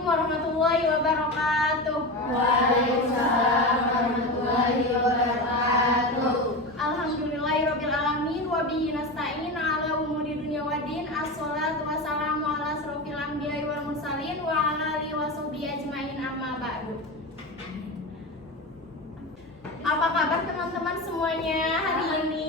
Assalamualaikum warahmatullahi wabarakatuh. Waalaikumsalam warahmatullahi wabarakatuh. Alhamdulillahirabbil alamin wa bihi nasta'in ala umuri dunya waddin. Assalatu wassalamu ala asrofil anbiya'i wal mursalin wa ala alihi washabihi ajmain, amma ba'du. Apa kabar teman-teman semuanya hari ini?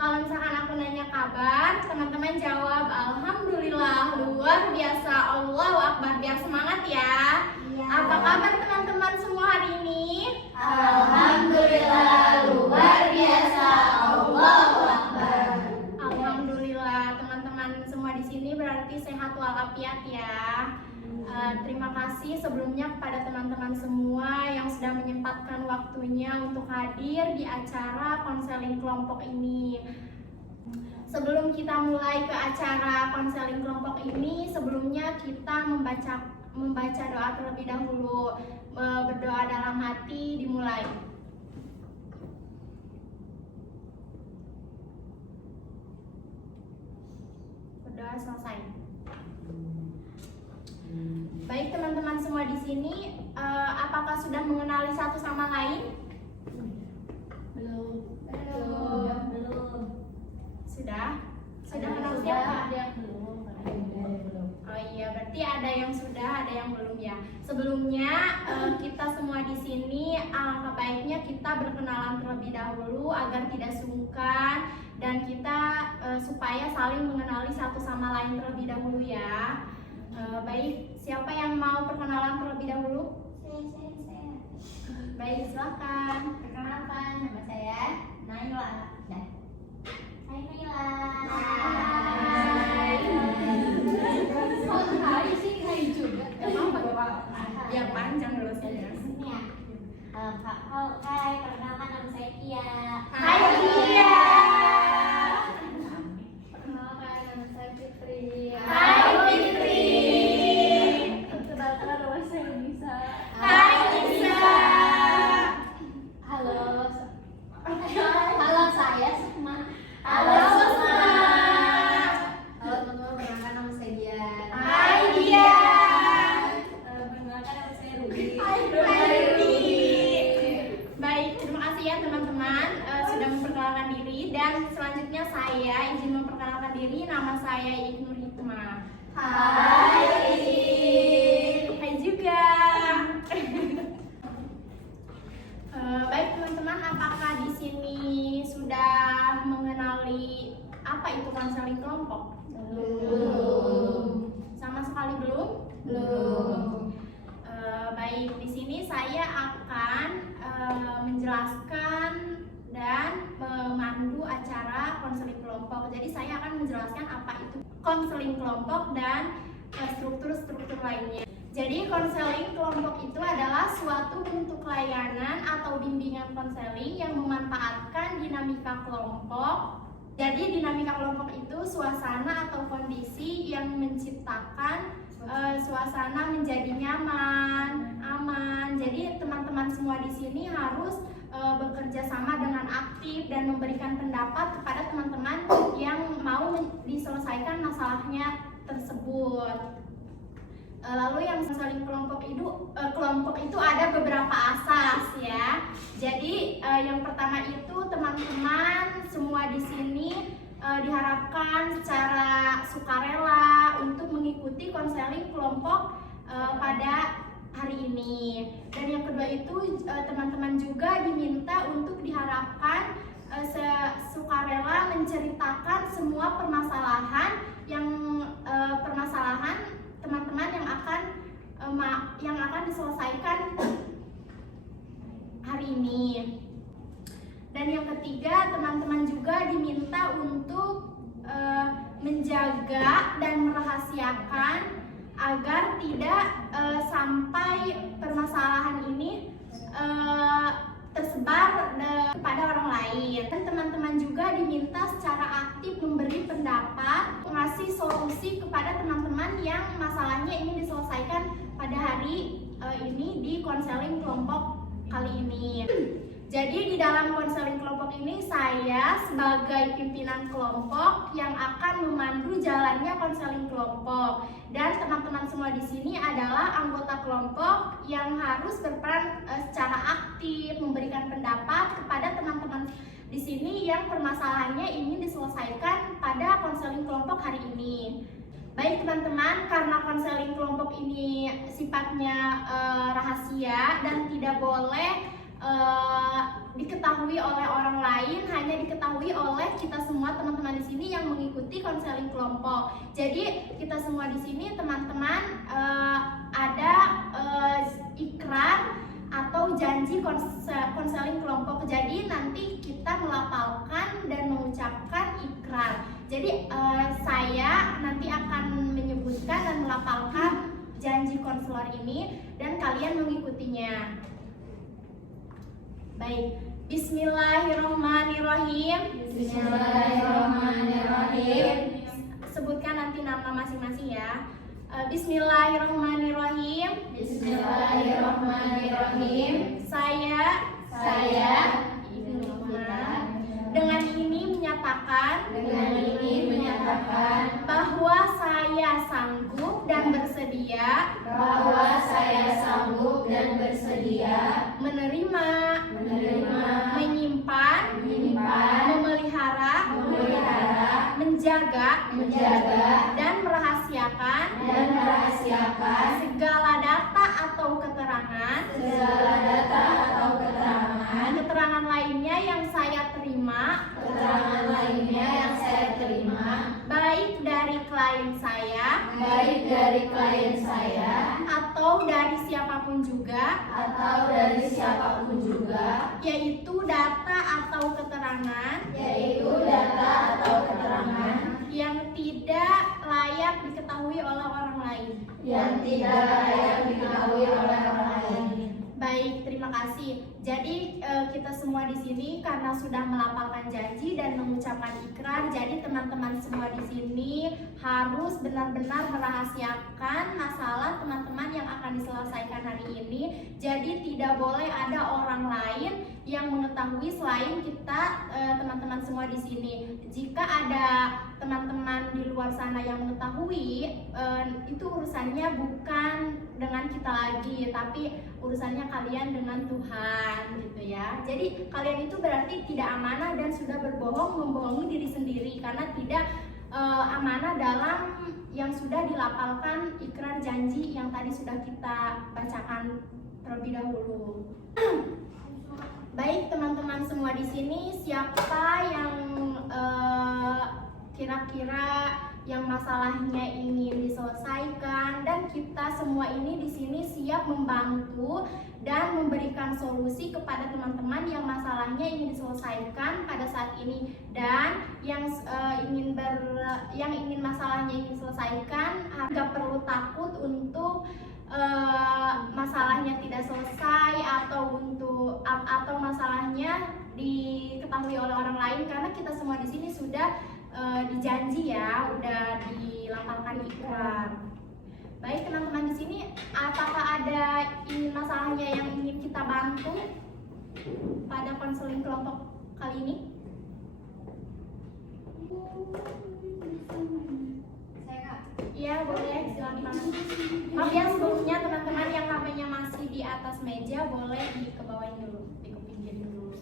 Kalau misalkan aku nanya kabar, teman-teman jawab alhamdulillah, luar biasa, Allahu Akbar, biar semangat ya. Apa kabar teman-teman semua hari ini? Alhamdulillah, luar biasa, Allahu Akbar. Alhamdulillah, teman-teman semua di sini berarti sehat walafiat ya. Terima kasih sebelumnya kepada teman-teman semua yang sudah menyempatkan waktunya untuk hadir di acara konseling kelompok ini. Sebelum kita mulai ke acara konseling kelompok ini, sebelumnya kita membaca doa terlebih dahulu. Berdoa dalam hati dimulai. Berdoa selesai. Baik teman-teman semua di sini, apakah sudah mengenali satu sama lain? Belum. Sudah kenal siapa? Ada yang belum. Oh iya, berarti ada yang sudah, ada yang belum ya. Sebelumnya kita semua di sini alangkah baiknya kita berkenalan terlebih dahulu agar tidak sungkan dan kita supaya saling mengenali satu sama lain terlebih dahulu ya. Baik, siapa yang mau perkenalan terlebih dahulu? Saya. Baik, silakan. Perkenalkan, nama saya Naila. Hai Naila. Hai sih, hai juga. Gak apa-apa. Yang panjang dulu saja. Ya. Hai, perkenalkan nama saya Kia. Hai Kia. Perkenalkan nama saya Fitri. Hai Fitri. Perkenalkan nama saya Nisa. Hai Nisa. Halo. Halo saya Sukma. Halo Sukma. Halo teman-teman, perkenalkan nama saya Dian. Hai Dia. Perkenalkan nama saya Ruby. Hai Ruby. Baik, terima kasih ya teman-teman sudah memperkenalkan diri, dan selanjutnya saya izin memperkenalkan diri. Nama saya Iqnur Hikmah. Hai. Hai juga. Baik teman-teman, apakah di sini sudah mengenali apa itu konseling kelompok? Belum. Sama sekali belum? Belum. Baik, di sini saya akan menjelaskan dan memandu acara konseling kelompok. Jadi saya akan menjelaskan apa itu konseling kelompok dan struktur-struktur lainnya. Jadi konseling kelompok itu adalah suatu bentuk layanan atau bimbingan konseling yang memanfaatkan dinamika kelompok. Jadi dinamika kelompok itu suasana atau kondisi yang menciptakan suasana menjadi nyaman, aman. Jadi teman-teman semua di sini harus bekerja sama dengan aktif dan memberikan pendapat kepada teman-teman yang mau diselesaikan masalahnya tersebut. Lalu yang konseling kelompok itu ada beberapa asas ya. Jadi yang pertama itu teman-teman semua di sini diharapkan secara sukarela untuk mengikuti konseling kelompok pada hari ini. Dan yang kedua itu teman-teman juga diminta untuk diharapkan sukarela menceritakan semua permasalahan teman-teman yang akan diselesaikan hari ini. Dan yang ketiga, teman-teman juga diminta untuk menjaga dan merahasiakan agar tidak sampai permasalahan ini tersebar kepada orang lain. Dan teman-teman juga diminta secara aktif memberi pendapat, mengasih solusi kepada teman-teman yang masalahnya ingin diselesaikan pada hari ini di konseling kelompok kali ini. Jadi di dalam konseling kelompok ini saya sebagai pimpinan kelompok yang akan memandu jalannya konseling kelompok, dan teman-teman semua di sini adalah anggota kelompok yang harus berperan secara aktif memberikan pendapat kepada teman-teman di sini yang permasalahannya ingin diselesaikan pada konseling kelompok hari ini. Baik teman-teman, karena konseling kelompok ini sifatnya rahasia dan tidak boleh diketahui oleh orang lain, hanya diketahui oleh kita semua teman-teman di sini yang mengikuti konseling kelompok. Jadi kita semua di sini teman-teman ada ikrar atau janji konseling kelompok. Jadi nanti kita melafalkan dan mengucapkan ikrar. Jadi saya nanti akan menyebutkan dan melafalkan janji konselor ini dan kalian mengikutinya. Baik, Bismillahirrohmanirrohim. Bismillahirrahmanirrahim. Sebutkan nanti nama masing-masing ya. Bismillahirrohmanirrohim. Bismillahirrahmanirrahim. Saya dengan ini menyatakan bahwa saya sanggup dan bersedia menerima, menyimpan, memelihara, menjaga, dan merahasiakan segala data atau keterangan lainnya yang saya terima, baik dari klien saya atau dari siapapun juga, yaitu data atau keterangan yang tidak layak diketahui oleh orang lain. Baik, terima kasih. Jadi kita semua di sini karena sudah melafalkan janji dan mengucapkan ikrar, jadi teman-teman semua di sini harus benar-benar merahasiakan masalah teman-teman yang akan diselesaikan hari ini. Jadi tidak boleh ada orang lain yang mengetahui selain kita teman-teman semua di sini. Jika ada teman-teman di luar sana yang mengetahui, itu urusannya bukan dengan kita lagi, tapi urusannya kalian dengan Tuhan gitu ya. Jadi kalian itu berarti tidak amanah dan sudah membohongi diri sendiri karena tidak amanah dalam yang sudah dilafalkan ikrar janji yang tadi sudah kita bacakan terlebih dahulu. Baik teman-teman semua di sini, siapa yang kira-kira yang masalahnya ingin diselesaikan, dan kita semua ini di sini siap membantu dan memberikan solusi kepada teman-teman yang masalahnya ingin diselesaikan pada saat ini, dan yang ingin masalahnya ingin diselesaikan nggak perlu takut untuk masalahnya tidak selesai atau masalahnya diketahui oleh orang lain, karena kita semua di sini sudah dijanji ya, udah dilafalkan ikrar. Baik teman-teman di sini, apakah ada masalahnya yang ingin kita bantu pada konseling kelompok kali ini? Saya Kak. Iya boleh, silakan. Maaf ya sebelumnya teman-teman yang HP-nya masih di atas meja boleh dikebawain dulu, dikepinggirin dulu.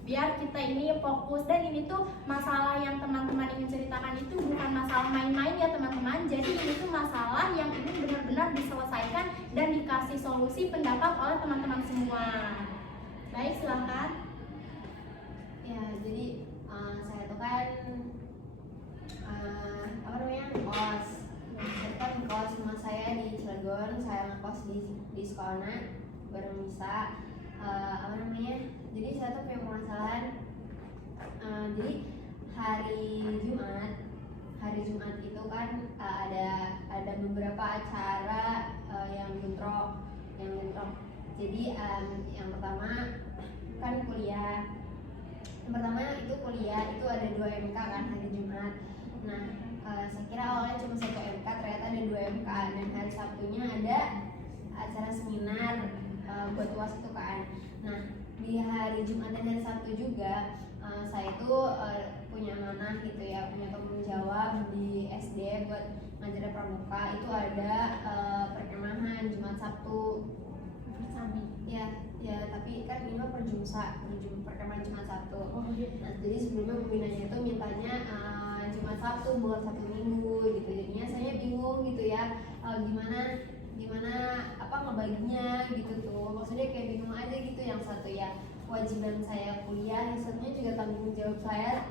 Biar kita ini fokus, dan ini tuh masalah yang teman-teman ingin ceritakan itu bukan masalah main-main ya teman-teman. Jadi ini tuh masalah yang ingin benar-benar diselesaikan dan dikasih solusi pendapat oleh teman-teman semua. Baik, silakan. Ya, jadi saya tuh kan kos. Saya kan kos rumah saya di Cilegon, saya ngekos di sekolah bareng Misa. Jadi saya tuh punya permasalahan. Jadi hari Jumat itu kan ada beberapa acara yang bentrok. Jadi yang pertama kan kuliah. Yang pertama itu kuliah itu ada 2 MK kan hari Jumat. Nah, saya kira awalnya cuma 1 MK, ternyata ada 2 MK, dan hari Sabtunya ada acara seminar buat UAS itu kan. Nah, di hari Jumat dan hari Sabtu juga saya itu punya amanah gitu ya, punya tanggung jawab di SD buat ngajar pramuka. Itu ada perkemahan Jumat Sabtu Bersami. ya tapi kan ini mah perkemahan Jumat Sabtu. Nah, jadi sebelumnya pembinanya itu mintanya Jumat Sabtu bukan Sabtu Minggu gitu, jadinya saya bingung gitu ya, gimana apa ngebaginya gitu tuh, maksudnya kayak bingung aja gitu. Yang satu ya kewajiban saya kuliah, yang satunya juga tanggung jawab saya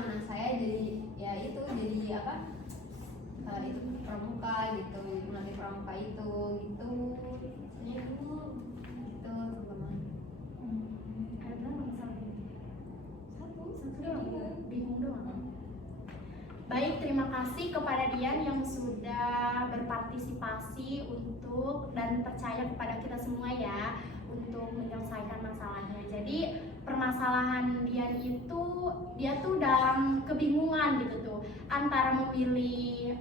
mana saya jadi ya itu jadi apa itu pramuka gitu, melatih pramuka itu gitu. Saya bingung gitu teman-teman. Karena masalah Satu doang, bingung doang. Baik, terima kasih kepada Dian yang sudah berpartisipasi untuk dan percaya kepada kita semua ya untuk menyelesaikan masalahnya. Jadi permasalahan Dian itu dia tuh dalam kebingungan gitu tuh antara memilih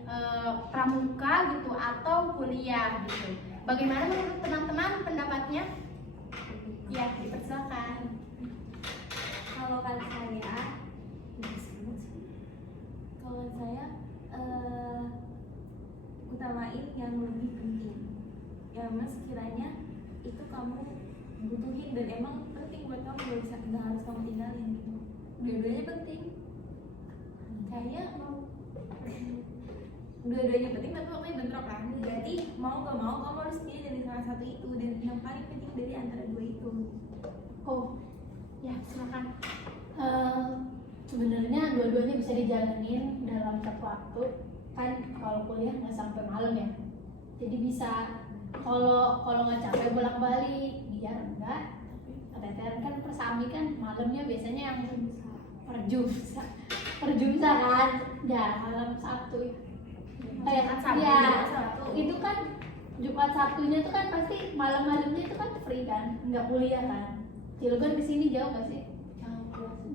pramuka gitu atau kuliah gitu. Bagaimana menurut teman-teman pendapatnya? Ya, dipersilakan. Kalau kan saya utamain yang lebih penting, yang mas sekiranya itu kamu butuhin dan emang penting buat kamu, nggak harus kamu tinggalin gitu. Dua-duanya penting, kayaknya dua-duanya penting tapi pokoknya bentrok kan. Berarti mau gak mau kamu harus pilih dari salah satu itu, dan yang paling penting dari antara dua itu. Oh, ya silakan. Sebenarnya dua-duanya bisa dijalanin dalam satu waktu kan. Kalau kuliah nggak sampai malam ya, jadi bisa kalau nggak capek bolak-balik, biar enggak keteteran kan. Persami kan malamnya biasanya yang perjumsa kan ya, malam Sabtu itu kan Jumat Sabtunya itu kan pasti malam-malamnya itu kan free kan, nggak kuliah kan. Cilegon kesini jauh nggak sih?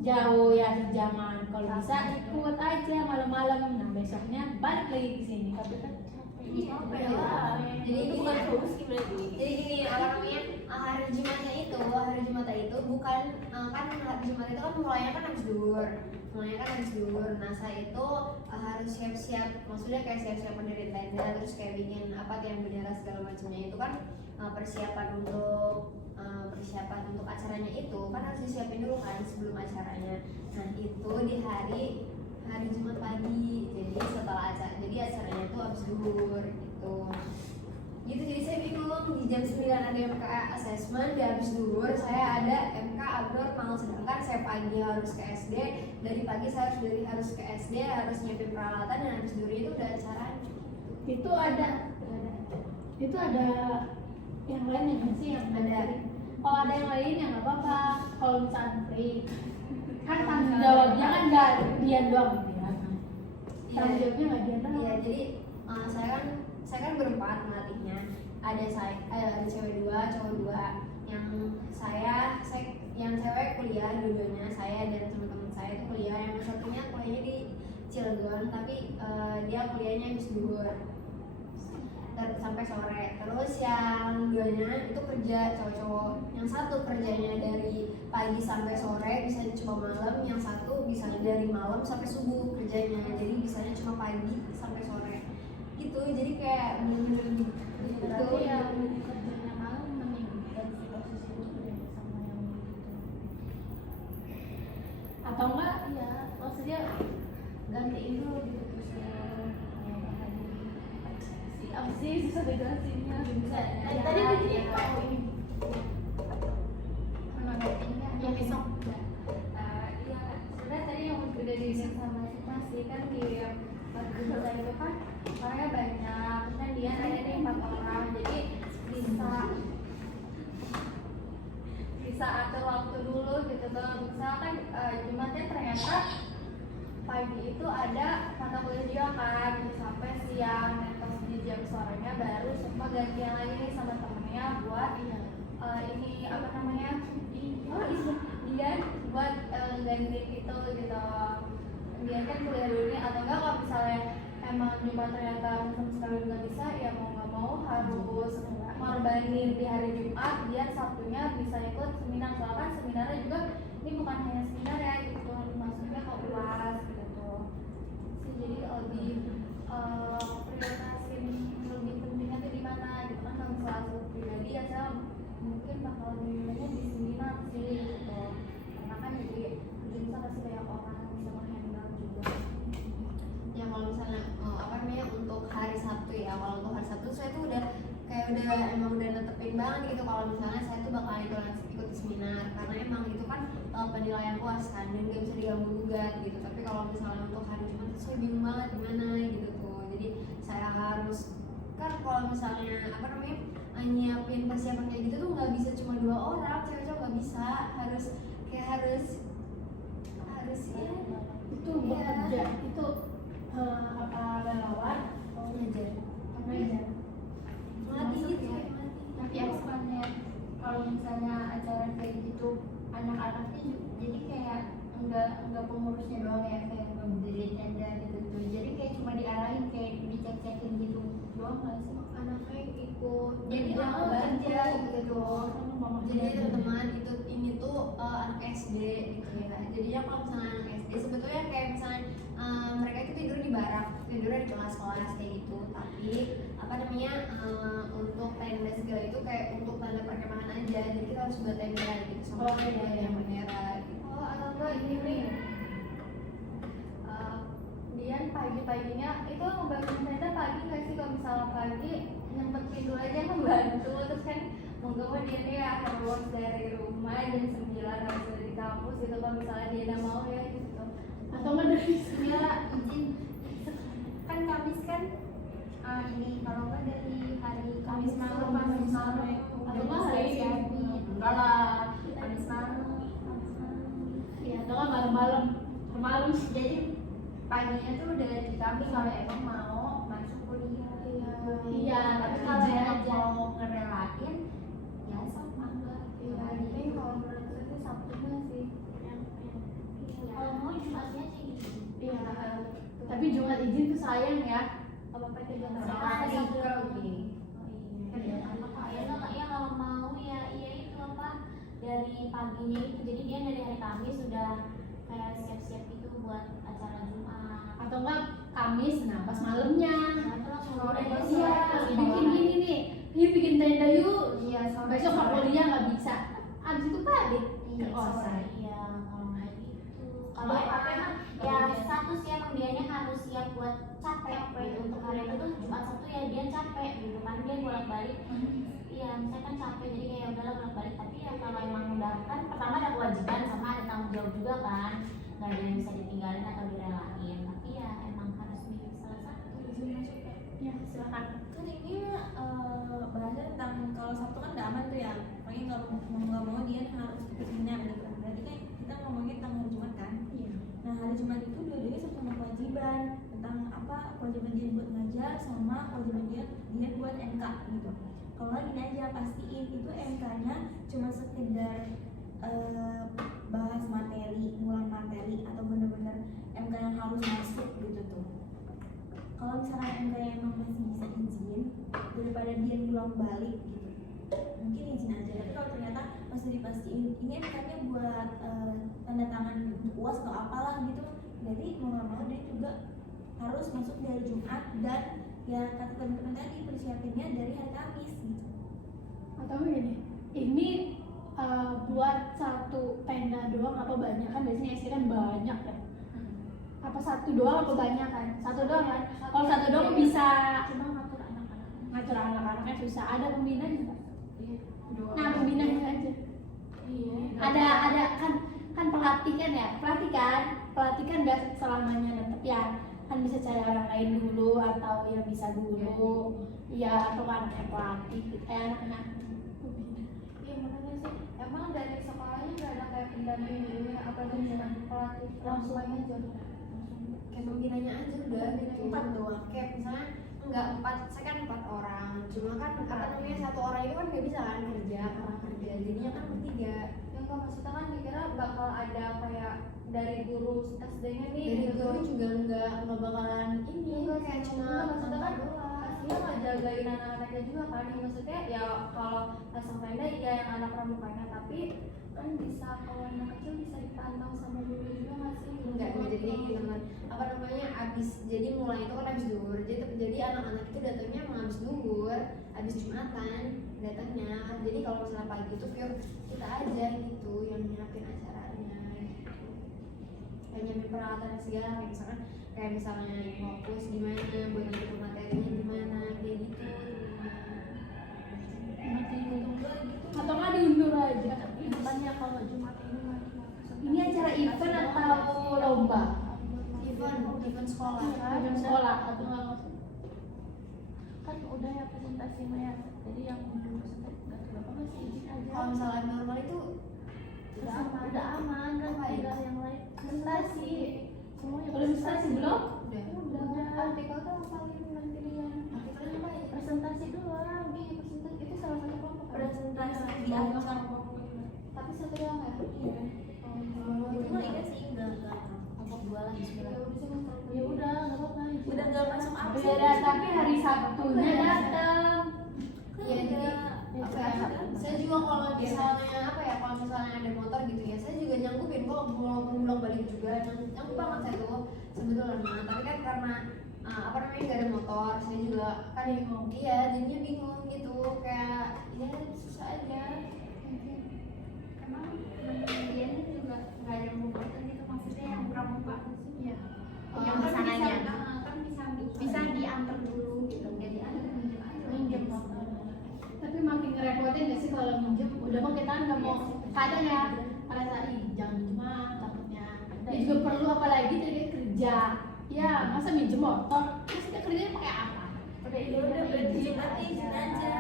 Jauh ya, sejaman. Kalau bisa ikut aja malam-malam, nah besoknya balik lagi ke sini. Tapi kan jadi itu bukan solusi berarti. Jadi gini, apa namanya, hari Jumatnya itu bukan kan hari Jumat itu kan mulainya kan habis duhur. Nah saya itu harus siap-siap, maksudnya kayak siap-siap mendirikan tenda, terus kayak bikin apa tiang bendera segala macamnya. Itu kan persiapan untuk acaranya itu kan harus disiapin dulu kan sebelum acaranya. Nah itu di hari Jumat pagi, jadi setelah acaranya itu habis duhur gitu. Jadi saya bingung, di jam 9 ada MK assessment, di habis duhur saya ada MK abnormal, sedangkan saya pagi harus ke SD, dari pagi saya harus ke SD, harus nyiapin peralatan, dan habis duhur itu udah acaranya. itu ada yang lain yang sih yang Ada. Kalau ada yang lain ya nggak apa-apa. Kalau misalnya free kan tanggung jawabnya kan nggak dia doang gitu ya. Tanggung jawabnya nggak dia doang. Iya, jadi saya kan berempat melatihnya. Ada cewek 2, cowok 2. Yang cewek kuliah dua-duanya, saya dan teman-teman saya itu kuliah. Yang satunya kuliahnya di Cilegon, tapi dia kuliahnya habis duhur sampai sore. Terus yang duanya itu kerja cowok-cowok. Yang satu kerjanya dari pagi sampai sore, bisa cuma malam. Yang satu bisa dari malam sampai subuh kerjanya, jadi bisanya cuma pagi sampai sore gitu. Jadi kayak bener-bener gitu. Berarti yang kerjanya malam mending ganti posisi dulu deh sama yang gitu. Atau enggak ya, maksudnya gantiin dulu gitu terus apa sih susah dijelasinnya. Tadi begini mau ini menanggapinya yang besok. Iya, sebenarnya tadi yang udah dibilang sama Mas kan di Barcelona itu kan orangnya banyak, kan dia ada nih 4 orang, jadi bisa atur waktu dulu gitu tuh. Misalkan Jumatnya ternyata pagi itu ada mata kuliah juga kan, gitu, sampai siang, dan pas di jam sorenya baru sempat gantian lagi nih sama temennya buat ini apa namanya, dia buat ganti itu gitu. Dia kan kuliah dulu nih, atau enggak kalau misalnya emang Jumat ternyata sama sekali nggak bisa, ya mau nggak mau harus ngorbanin di hari Jumat biar Sabtunya bisa ikut seminar. Soalnya kan seminarnya juga ini bukan hanya seminar ya gitu, maksudnya ke UAS gitu sih. Jadi lebih prioritasin lebih pentingnya tuh di mana gitu kan. Kalau misalnya aku pribadi ya saya mungkin bakal memilihnya di seminar sih gitu, karena kan jadi bisa kasih banyak orang yang bisa menghandle juga. Ya kalau misalnya apa namanya untuk hari Sabtu ya, kalau untuk hari Sabtu saya tuh udah emang udah netepin banget gitu kalau misalnya saya tuh bakal ikut seminar, karena emang itu kan penilaian UAS kan dan gak bisa diganggu gugat gitu. Tapi kalau misalnya untuk hari Jumat tuh saya bingung banget gimana gitu tuh, jadi saya harus kan kalau misalnya apa namanya nyiapin persiapan kayak gitu tuh nggak bisa cuma 2 orang, cewek-cewek nggak bisa, harus ya Itu bekerja, itu apa relawan ngajar ngajar. melatih gitu ya. Tapi aku bukannya kalau misalnya acara kayak gitu anak-anaknya jadi kayak enggak pengurusnya doang ya, kayak ngebeli tenda gitu tuh. Jadi kayak cuma diarahin kayak dicek-cekin gitu doang nggak sih? Anaknya ikut Jadi kerja gitu. Jadi Jadi teman-teman ini tuh anak SD gitu ya. Jadinya kalau misalnya anak SD sebetulnya kayak misalnya mereka itu tidur di barak, tidurnya di kelas-kelas kayak gitu. Tapi apa namanya untuk tenda segala itu kayak untuk tanda perkemahan aja. Jadi kita harus buat tenda gitu sama yang bendera gitu. Oh, atau enggak ini nih, Dian pagi-paginya itu ngebangun tenda pagi nggak sih? Kalau misalnya pagi nyempet tidur aja ngebantu, terus kan mau nggak mau dia nih harus dari rumah jam 9 harus ada di kampus gitu. Kalau misalnya dia udah mau ya gitu. atau nggak dari Ya izin kan Kamis kan ini kalau nggak dari hari Kamis malam atau nggak hari ini enggak lah Kamis malam. ya atau nggak malam-malam Jadi paginya tuh udah di Kamis kalau emang mau masuk kuliah. Iya, Tapi tapi kalau izin emang aja. mau ngerelain ya sama enggak. Iya, ini kalau menurut saya sih Sabtunya sih. Kalau mau Jumatnya sih gitu. iya. Tapi Jumat izin tuh sayang ya. Apa-apa itu jangan Sama salah. libur gini. Ya kalau mau ya itu apa dari paginya itu, jadi dia dari hari Kamis sudah kayak siap-siap itu buat acara Jumat. Atau enggak Kamis, nah pas malamnya. Nah itu langsung Sore udah aja. Iya, bikin gini nih. Yuk bikin tenda yuk. Iya, sore. Besok nggak kuliah nggak bisa. Abis itu balik ke Iya, kosan. Iya kalau kayak gitu. Kalau emang ya satu sih emang dianya harus siap buat capek gitu. Untuk hari itu tuh Jumat Sabtu ya dia capek gitu kan, dia bolak-balik. Iya, saya kan capek jadi kayak udahlah bolak-balik. Tapi ya kalau emang udah kan pertama ada kewajiban sama ada tanggung jawab juga kan, nggak ada yang bisa ditinggalin atau direlain. Tapi ya emang harus milih salah satu. Ya silakan. Kan ini bahasnya tentang kalau Sabtu kan udah aman tuh ya, pokoknya nggak mau dia harus ikut seminar gitu. Berarti kan kita ngomongin tentang hari Jumat kan. Iya. Nah hari Jumat itu dua-duanya sama kewajiban tentang apa, kewajiban dia buat ngajar sama kewajiban dia buat MK gitu. Kalau gini aja pastiin itu MK-nya cuma sekedar bahas materi, ngulang materi, atau bener-bener MK yang harus masuk gitu tuh. Kalau misalnya MK yang emang masih bisa izin daripada dia ngulang balik gitu, mungkin izin aja. Tapi kalau ternyata masih dipastiin ini MK-nya buat tanda tangan UAS atau apalah gitu, berarti mau nggak mau dia juga harus masuk dari Jumat, dan ya kata teman-teman tadi persiapinnya dari hari Kamis gitu. Atau begini, ini buat satu tenda doang apa banyak kan? Biasanya SD kan banyak ya. Apa satu doang apa banyak kan? Satu doang kan? Kalau satu doang bisa Cuma ngatur anak-anak. ngatur anak-anaknya susah. Ada pembina juga. Dua. Nah pembinanya aja. Iya. Ada kan pelatih kan ya, pelatih kan nggak selamanya tetap ya, kan bisa cari orang lain dulu atau yang bisa dulu ya, atau anaknya pelatih anaknya Iya makanya sih, emang dari sekolahnya nggak ada kayak pendampingnya apa dengan pelatih langsung aja. Kayak pembinanya aja udah 4 doang. Kayak misalnya enggak 4, saya kan 4 orang. Cuma kan apa namanya satu orang itu kan nggak bisa kan kerja karena kerja. Jadinya kan bertiga. Yang kok maksudnya kan dikira bakal ada kayak dari guru SD-nya nih Dari gitu. guru juga nggak bakalan ini, kayak cuma jagain anak-anaknya juga kan. Ya, maksudnya ya kalau pasang tenda ya yang anak pramukanya, tapi kan bisa kalau anak kecil bisa dipantau sama guru juga nggak sih? Enggak, jadi gitu kan apa namanya abis, jadi mulai itu kan abis duhur, jadi anak-anak itu datangnya emang abis duhur, abis jumatan datangnya. Jadi kalau misalnya pagi itu pure kita aja gitu yang nyiapin acaranya gitu. Kayak nyiapin peralatan segala, kayak misalnya fokus gimana, buat nanti materinya gimana, kayak gitu. Atau nggak diundur aja depannya kalau Jumat ini acara event atau lomba? Event sekolah Event sekolah atau nggak? Kan udah ya presentasi Maya, jadi yang belum presentasi nggak apa masih izin aja. kalau misalnya normal itu Udah aman kan, Apa ya? tinggal yang lain presentasi semuanya. Kalau presentasi belum? Udah. Artikel tuh paling nanti dia artikelnya apa ya? Presentasi doang. iya presentasi itu salah satu kelompok kan? Presentasi di Iya. acara. Tapi satu doang ya? Iya. Itu mah ingat sih enggak. Kelompok 2 lagi Ya sebenarnya. udah sih nggak Ya udah, nggak apa-apa. Udah enggak masuk absen. Beda, tapi hari Sabtunya datang. Iya, jadi apa ya? Saya juga kalau misalnya apa ya, kalau misalnya ada motor gitu ya, saya juga nyanggupin kok mau pulang balik juga, nyanggup banget saya tuh sebetulnya. Tapi kan karena apa namanya nggak ada motor, saya juga kan bingung. Iya, jadinya bingung gitu, kayak ya susah aja. Emang dia juga nggak ada pembuatan gitu, maksudnya yang pramuka Iya. Oh, Yang kan kesananya kan bisa diantar dulu gitu. jadi ada Minjem motor. Tapi makin ngerepotin gak sih kalau minjem? Udah mah kita nggak mau. Kadang ya merasa ih jangan minjem ah, takutnya. Dia juga perlu apalagi dia kerja. Ya masa minjem motor? Terus kita kerjanya pakai apa? Pakai Ya udah berarti Jumat izin aja.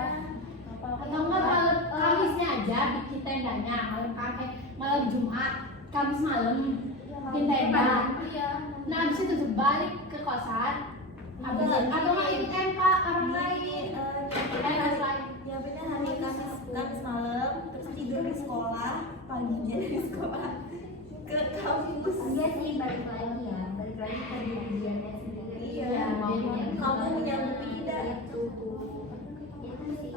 Atau enggak malam Kamisnya aja bikin tendanya malam Jumat, Kamis malam bikin tenda. Iya. Nah abis itu tuh balik ke kosan. Atau nggak ikut MK orang lain. Orang lain. Nyiapinnya hari Kamis malam, terus tidur di sekolah, paginya dari sekolah ke kampus. iya sih, balik lagi ke diriannya sendiri. Iya, kamu menyanggupi tidak itu? Itu sih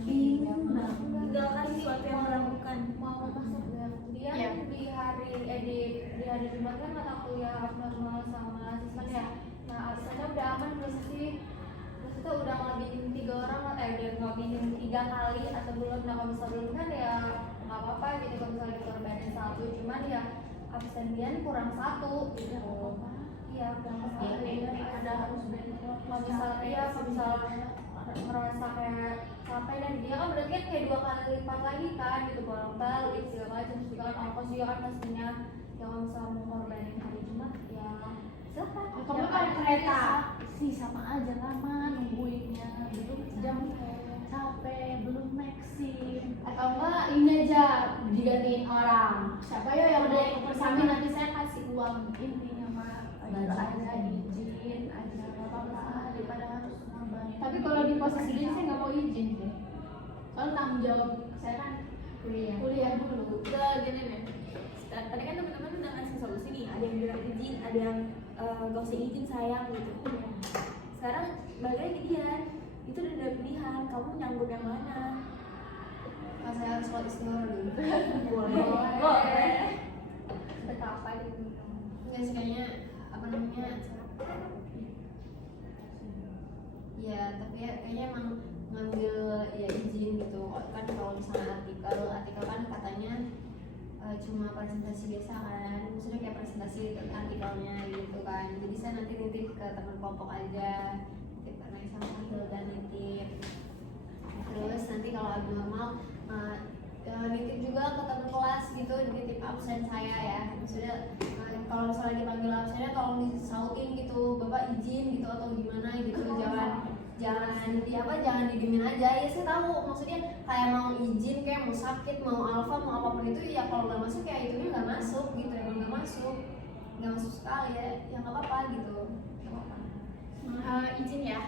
Bingung, tinggalkan sesuatu yang melakukan. Mau masuk ya. Dia Iya. di hari Jumat kan mata kuliah abnormal sama siswa ya. Nah absennya udah aman belum sih? Terus itu udah ngelabihin 3 orang, udah ngelabihin 3 kali atau belum? Nah kalau misalnya belum kan ya nggak apa-apa gitu, kalau misalnya dikorbanin 1, cuman ya absen dia nih kurang 1 gitu. Iya kurang 1 ya, ada harus bentrok. Kalau misalnya ya kalau misalnya ngerasa kayak capek dan dia kan berarti kan kayak 2 kali lipat lagi kan gitu, bolak balik segala macam, terus juga kan ongkos juga kan pastinya. Ya kalau misalnya mau ngorbanin hari Jumat ya silakan. Kamu kan kereta sih sama aja lama nungguinnya, belum jam capek, belum maxim. Atau enggak ini aja digantiin orang. Siapa ya yang udah ikut bersama, nanti saya kasih uang intinya mah baru aja izin aja nggak apa-apa daripada harus nambahin. Tapi kalau di posisi ini saya nggak mau izin sih. Soalnya tanggung jawab saya kan kuliah dulu. Udah gini nih. Tadi kan teman-teman udah ngasih solusi nih, ada yang bilang izin, ada yang gak usah izin sayang gitu. Sekarang balik lagi ke dia, itu udah ada pilihan, kamu nyanggup yang mana? Pas saya harus sholat istighfar dulu. Boleh. Betapa gitu. Enggak sih, kayaknya apa namanya? Ya, tapi ya kayaknya emang ngambil ya izin gitu. Kan kalau misalnya artikel kan katanya cuma presentasi biasa kan, maksudnya kayak presentasi artikelnya gitu kan. Jadi saya nanti nitip ke teman kelompok aja, nitip karena sama Hilda nitip. Terus nanti kalau abnormal nitip juga ke teman kelas gitu, nitip absen saya ya. Maksudnya kalau misalnya dipanggil absennya tolong disautin gitu, bapak izin gitu atau gimana gitu, jangan didiemin aja. Ya saya tahu maksudnya kayak mau izin kayak mau sakit mau alfa mau apapun itu ya, kalau nggak masuk ya itunya nggak masuk gitu, emang nggak masuk sekali ya nggak apa-apa gitu, nggak apa-apa. Izin ya.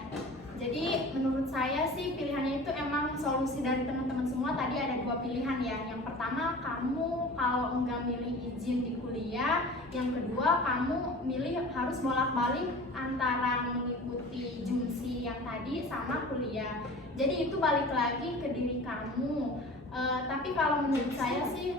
Jadi menurut saya sih pilihannya itu emang solusi dari teman-teman semua. Tadi ada 2 pilihan ya. Yang pertama kamu kalau enggak milih izin di kuliah, yang kedua kamu milih harus bolak-balik antara mengikuti junsi yang tadi sama kuliah. Jadi itu balik lagi ke diri kamu. Tapi kalau menurut saya sih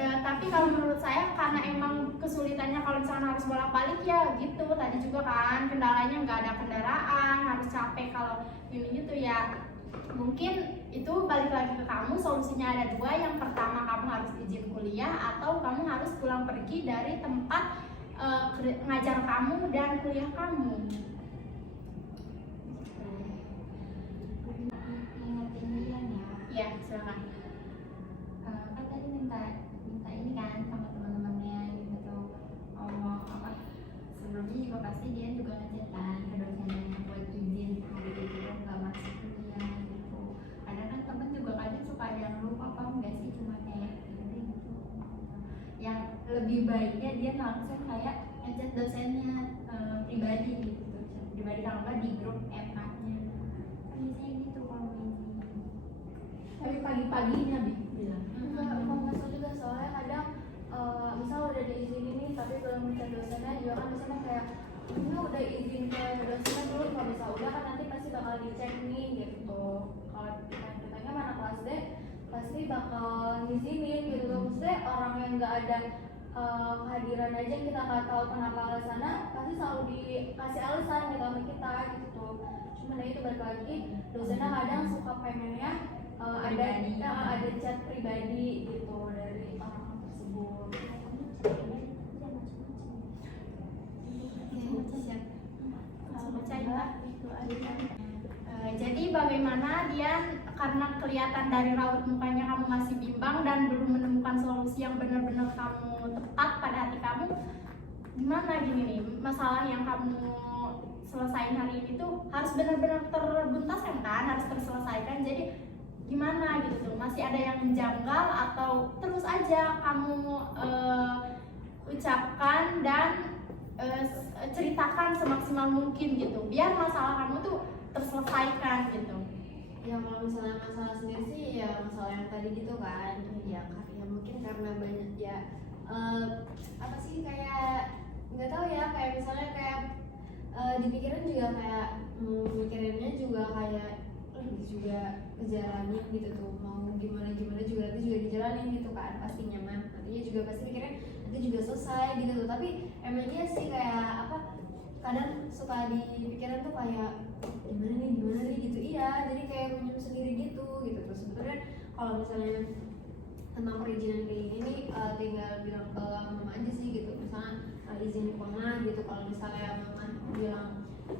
tapi kalau menurut saya karena emang kesulitannya kalau misalnya harus bolak-balik ya gitu, tadi juga kan kendalanya nggak ada kendaraan, harus capek kalau ini gitu ya. Mungkin itu balik lagi ke kamu, solusinya ada 2. Yang pertama kamu harus izin kuliah atau kamu harus pulang pergi dari tempat ngajar kamu dan kuliah kamu. Ingetin Dian ya. Ya, silakan. Kan tadi minta ini kan sama teman-temannya gitu, ngomong apa, sebelumnya juga pasti dia juga ngechat kan ke dosennya buat izin gitu, nggak masuk kuliah gitu. Kadang kan temen juga kadang suka yang lupa apa enggak sih, cuma kayak gitu. Yang lebih baiknya dia langsung kayak ngechat dosennya pribadi gitu, pribadi kalau nggak di grup FK-nya kan biasanya gitu kalau izin. Tapi pagi-paginya bilang. Enggak masuk juga, soalnya kadang misal udah diizinin nih tapi belum ngecek dosennya juga kan biasanya kayak ini udah izin ke dosennya belum, kalau bisa udah kan nanti pasti bakal dicek nih gitu. Kalau ditanya mana kelas D pasti bakal ngizinin gitu. Maksudnya orang yang nggak ada kehadiran aja kita nggak tahu kenapa alasannya, pasti selalu dikasih alasan gitu sama kita gitu. Cuman ya itu balik lagi, dosennya kadang suka pengennya ada chat pribadi gitu dari orang tersebut. Jadi bagaimana Dian, karena kelihatan dari raut mukanya kamu masih bimbang dan belum menemukan solusi yang benar-benar kamu tepat pada hati kamu, gimana gini nih, masalah yang kamu selesain hari ini tuh harus benar-benar terbuntaskan kan, harus terselesaikan. Jadi gimana gitu tuh, masih ada yang menjanggal atau terus aja kamu ucapkan dan ceritakan semaksimal mungkin gitu biar masalah kamu tuh terselesaikan gitu. Ya kalau misalnya masalah sendiri sih ya masalah yang tadi gitu kan ya mungkin karena banyak ya apa sih kayak nggak tahu ya, kayak misalnya kayak dipikirin juga kayak mikirinnya juga kayak juga ngejalanin gitu tuh, mau gimana juga nanti juga dijalanin gitu kan, pasti nyaman nantinya juga pasti mikirnya nanti juga selesai gitu tuh. Tapi emangnya sih kayak apa, kadang suka di pikiran tuh kayak gimana nih gitu. Iya, jadi kayak runyam sendiri gitu tuh. Sebetulnya kalau misalnya tentang perizinan kayak gini nih tinggal bilang ke mama aja sih gitu, misalnya izin mama gitu. Kalau misalnya mama bilang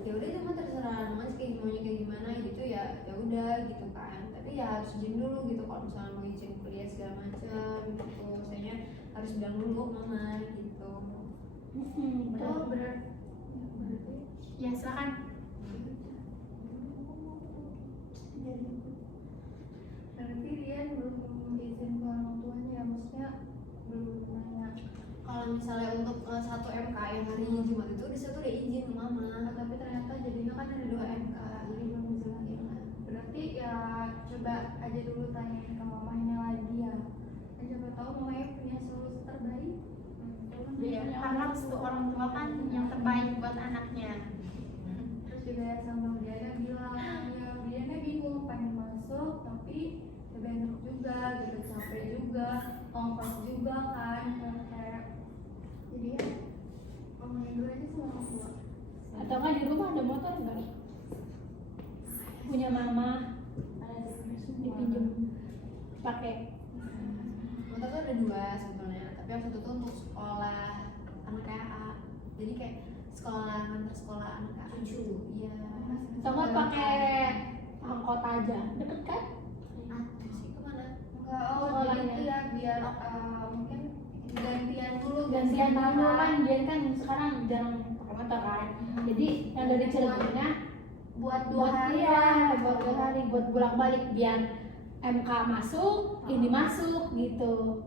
ya udah cuma terserah mama sih maunya kayak gimana gitu ya udah gitu kan. Tapi ya harus izin dulu gitu kalau misalnya mau izin kuliah segala macam gitu, misalnya harus bilang dulu mama gitu. Benar. Ya silakan. Berarti dia belum izin ke orang tuanya ya, maksudnya belum nanya. Kalau misalnya untuk 1 MK yang hari Jumat itu di situ udah izin ke mama, Tapi ternyata jadinya kan ada 2 MK, jadi belum dijelasin. Berarti ya coba aja dulu tanyain ke mamanya lagi ya. Dan coba tahu mamanya punya solusi terbaik. Ya, karena restu orang tua kan yang terbaik buat anaknya. Terus juga sama Diana bilang ya Diana bingung pengen masuk tapi ya banyak juga gitu, capek juga, ongkos juga kan, kayak jadi ya ngomongin dulu aja sama orang tua. Atau nggak di rumah ada motor nggak? Punya mama, dipinjem pakai. motor tuh ada 2 sebetulnya, tapi yang satu tuh untuk sekolah anak KA, jadi kayak sekolah antar sekolah anak KA gitu. Iya. Atau nggak pakai angkot aja, deket kan? Sih kemana? Enggak, Sekolahnya. gitu ya biar mungkin gantian dulu Gantian dulu kan, dia kan sekarang jarang pakai motor kan. Jadi yang dari Cilegonnya buat 2 buat hari buat 2 hari, buat bolak balik biar MK masuk, ini masuk gitu.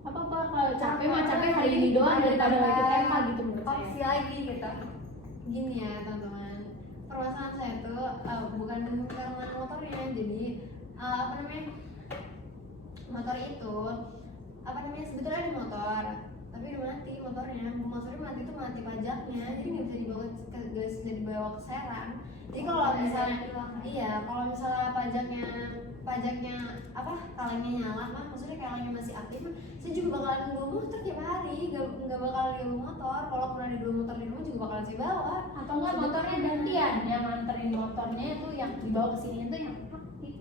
Apa kalau capek mah capek hari ini doang daripada ikut MK gitu menurut saya. opsi lagi gitu. Gini ya teman-teman, permasalahan saya tuh bukan karena motornya. Jadi motor itu sebetulnya ada motor tapi udah mati motornya mati itu mati pajaknya, jadi nggak bisa dibawa ke Serang. Jadi kalau misalnya kalau misalnya pajaknya kalengnya nyala mah, maksudnya kalengnya masih aktif mah, saya juga bakalan bawa motor tiap hari, nggak bakalan bawa motor. Kalau pernah ada 2 motor di rumah juga bakalan saya bawa. Atau enggak motornya gantian, yang nganterin motornya itu yang dibawa ke sini itu yang aktif.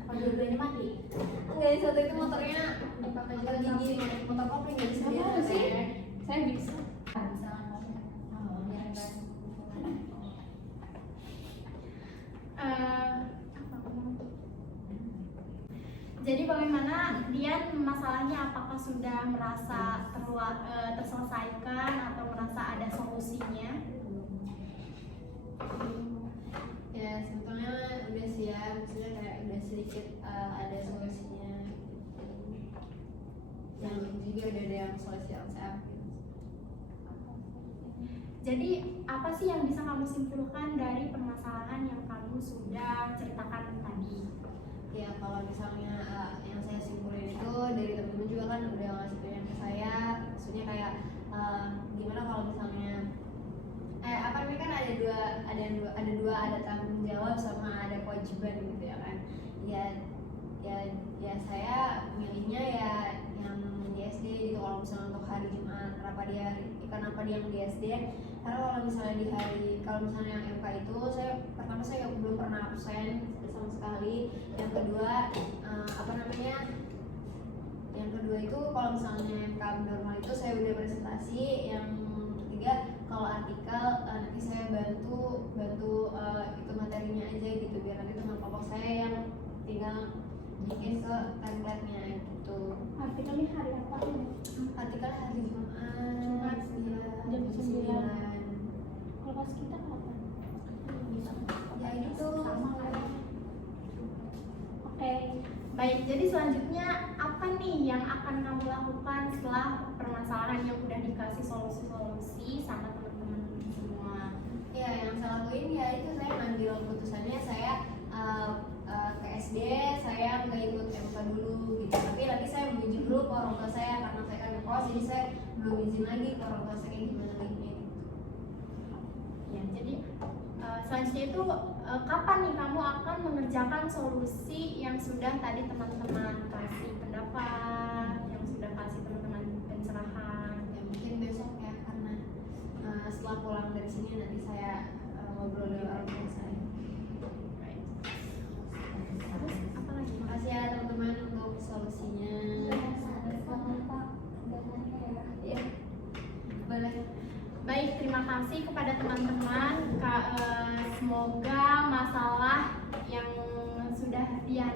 Apa dua-duanya mati? Enggak, satu itu motornya dipakai gigi, motor kopling nggak bisa Sama dia sih, saya bisa. Jadi bagaimana Dian masalahnya, apakah sudah merasa terselesaikan atau merasa ada solusinya? Ya sebetulnya udah sih ya, maksudnya kayak udah sedikit ada solusinya. Yang juga udah ada yang solusi yang saya ambil. Jadi apa sih yang bisa kamu simpulkan dari permasalahan yang kamu sudah ceritakan tadi? Ya kalau misalnya yang saya simpulin itu dari teman-teman juga kan udah ngasih pilihan ke saya, maksudnya kayak gimana kalau misalnya kan ada dua ada tanggung jawab sama ada kewajiban gitu ya kan. Ya saya milihnya ya yang di SD gitu. Kalau misalnya untuk hari Jumat kenapa dia yang di SD, karena kalau misalnya kalau misalnya yang MK itu saya belum pernah absen sama sekali. Yang kedua yang kedua itu kalau misalnya MK normal itu saya udah presentasi. Yang ketiga kalau artikel nanti saya bantu itu materinya aja gitu, biar nanti teman kelompok saya yang tinggal bikin ke template-nya gitu. Artikelnya hari apa ini? Artikel hari Jumat ya, jam 9. 9. Kelas kita kapan? Ya itu sama lah. Oke. Baik, jadi selanjutnya apa nih yang akan kamu lakukan setelah permasalahan yang udah dikasih solusi-solusi sama teman-teman semua? ya yang saya lakuin ya itu saya ngambil keputusannya, saya ke SD saya nggak ikut MK dulu gitu, tapi nanti saya mau izin dulu ke orang tua saya karena saya kan ngekos, jadi saya belum izin lagi ke orang tua saya kayak gimana lagi gitu. Ya, jadi selanjutnya itu kapan nih kamu akan mengerjakan solusi yang sudah tadi teman-teman kasih pendapat, yang sudah kasih teman-teman pencerahan? Ya mungkin besok ya, karena setelah pulang dari sini nanti saya ngobrol dengan orang tua saya. Terus apa lagi? Makasih ya teman-teman untuk solusinya. Ya, boleh. Baik, terima kasih kepada teman-teman. Semoga masalah yang sudah Dian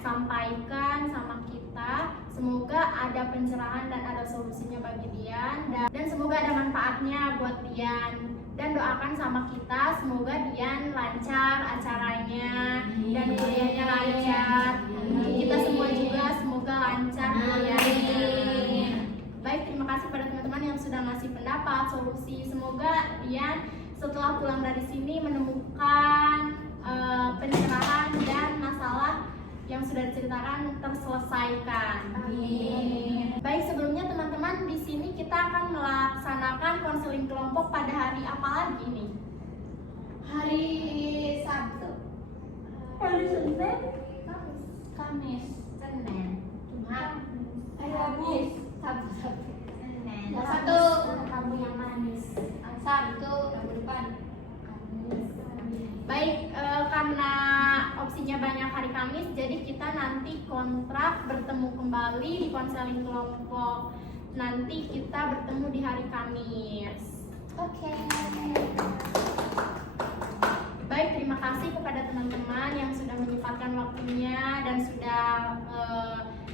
sampaikan sama kita, semoga ada pencerahan dan ada solusinya bagi Dian, dan semoga ada manfaatnya buat Dian. Dan doakan sama kita, semoga Dian lancar acaranya dan kuliahnya lancar. Kita semua juga semoga lancar kuliahnya. Baik, terima kasih pada teman-teman yang sudah ngasih pendapat, solusi. Semoga Dian setelah pulang dari sini menemukan pencerahan dan masalah yang sudah diceritakan terselesaikan. Amin. Baik, sebelumnya teman-teman, di sini kita akan melaksanakan konseling kelompok pada hari apa lagi nih? Hari Sabtu, Hari Senin, Kamis, Senin, Jumat, Kamis, Sabtu, Senin, Sabtu. kamu yang manis, Sabtu, minggu depan, Kamis. Baik, karena opsinya banyak hari Kamis, jadi kita nanti kontrak bertemu kembali di konseling kelompok. Nanti kita bertemu di hari Kamis. Oke. Baik, terima kasih kepada teman-teman yang sudah menyempatkan waktunya dan sudah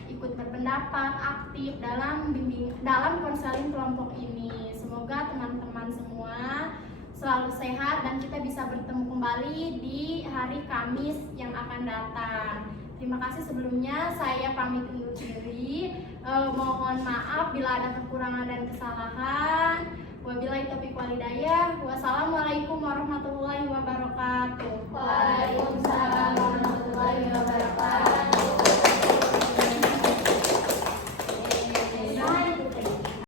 ikut berpendapat aktif dalam konseling kelompok ini. Semoga teman-teman semua selalu sehat dan kita bisa bertemu kembali di hari Kamis yang akan datang. Terima kasih sebelumnya, saya pamit undur diri. Mohon maaf bila ada kekurangan dan kesalahan. Wabillahi taufiq walhidayah. Wassalamualaikum